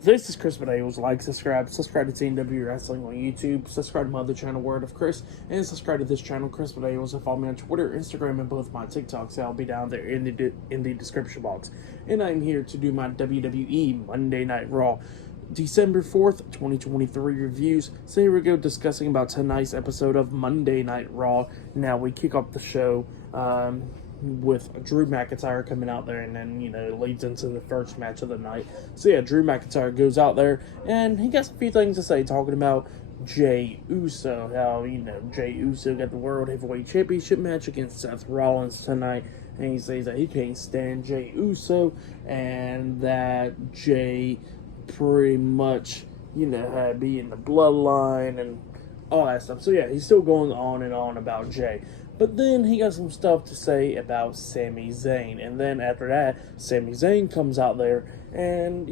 This is Chris Medeiros. Like, subscribe to Team W Wrestling on YouTube, subscribe to my other channel, Word of Chris, and subscribe to this channel, Chris Medeiros, and follow me on Twitter, Instagram, and both my TikToks. I'll be down there in the description box. And I'm here to do my WWE Monday Night Raw December 4th, 2023 reviews. So here we go, discussing about tonight's episode of Monday Night Raw. Now we kick off the show with Drew McIntyre coming out there, and then, it leads into the first match of the night. So yeah, Drew McIntyre goes out there, and he got a few things to say, talking about Jey Uso, how, Jey Uso got the World Heavyweight Championship match against Seth Rollins tonight, and he says that he can't stand Jey Uso, and that Jey pretty much, had to be in the bloodline, and all that stuff. So yeah, he's still going on and on about Jey. But then he got some stuff to say about Sami Zayn. And then after that, Sami Zayn comes out there and,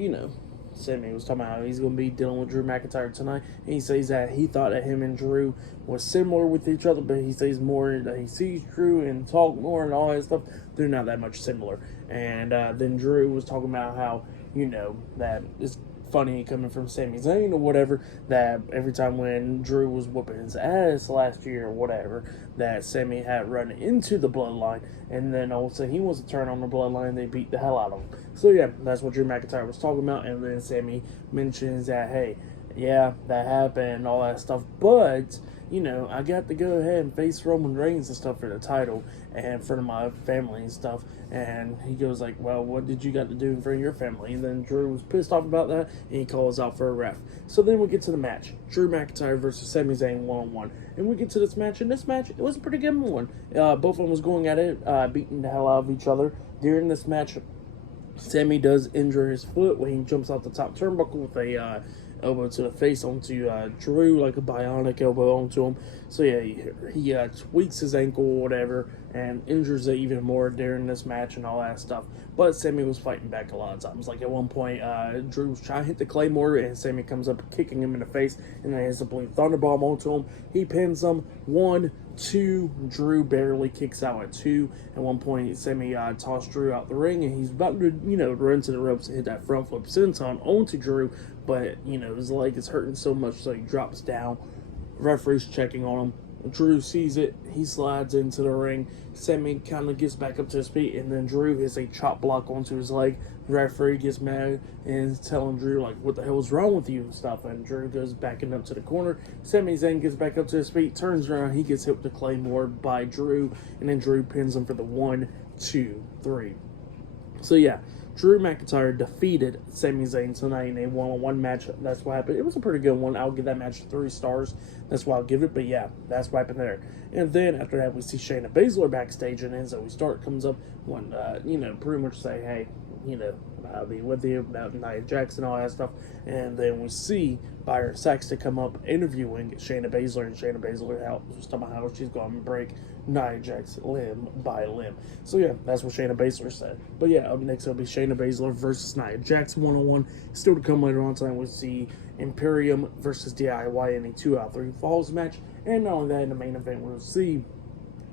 Sami was talking about how he's going to be dealing with Drew McIntyre tonight. And he says that he thought that him and Drew was similar with each other, but he says more that he sees Drew and talk more and all that stuff. They're not that much similar. And then Drew was talking about how, that it's funny coming from Sami Zayn or whatever, that every time when Drew was whooping his ass last year or whatever, that Sami had run into the bloodline, and then all of a sudden he wants to turn on the bloodline and they beat the hell out of him. So yeah, that's what Drew McIntyre was talking about. And then Sami mentions that, hey, yeah, that happened and all that stuff, but I got to go ahead and face Roman Reigns and stuff for the title and in front of my family and stuff. And he goes like, well, what did you got to do in front of your family? And then Drew was pissed off about that, and he calls out for a ref. So then we get to the match. Drew McIntyre versus Sami Zayn one-on-one. And we get to this match, and this match, it was a pretty good one. Both of them was going at it, beating the hell out of each other. During this match, Sami does injure his foot when he jumps off the top turnbuckle with a elbow to the face onto Drew, like a bionic elbow onto him. So yeah, he tweaks his ankle or whatever and injures it even more during this match and all that stuff. But Sami was fighting back a lot of times. Like at one point, Drew was trying to hit the Claymore, and Sami comes up kicking him in the face, and then hits a Blue Thunderbomb onto him. He pins him 1, 2. Drew barely kicks out at 2. At one point, Sami tossed Drew out the ring, and he's about to, run to the ropes and hit that front flip senton onto Drew, but, his leg is hurting so much, so he drops down. Referee's checking on him. Drew sees it. He slides into the ring. Sami kind of gets back up to his feet, and then Drew hits a chop block onto his leg. The referee gets mad and is telling Drew, like, what the hell is wrong with you and stuff. And Drew goes backing up to the corner. Sami Zayn gets back up to his feet, turns around. He gets hit with the Claymore by Drew, and then Drew pins him for the 1, 2, 3. So yeah, Drew McIntyre defeated Sami Zayn tonight in a one-on-one match. That's what happened. It was a pretty good one. I'll give that match 3 stars. That's why I'll give it. But yeah, that's what happened there. And then after that, we see Shayna Baszler backstage, and then Zoe Stark comes up, when pretty much say, hey, I'll be with you about Nia Jax and all that stuff. And then we see Byron Saxton come up interviewing Shayna Baszler, and Shayna Baszler was talking about how she's going to break Nia Jax limb by limb. So yeah, that's what Shayna Baszler said. But yeah, up next it'll be Shayna Baszler versus Nia Jax one-on-one. Still to come later on tonight, we'll see Imperium versus DIY in a 2-out-3 falls match. And not only that, in the main event, we'll see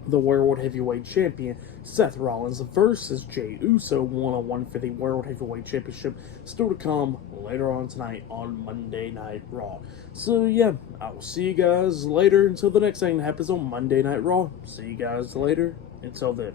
the World Heavyweight Champion Seth Rollins versus Jey Uso one-on-one for the World Heavyweight Championship. Still to come later on tonight on Monday Night Raw. So yeah, I will see you guys later until the next thing that happens on Monday Night Raw. See you guys later. Until then.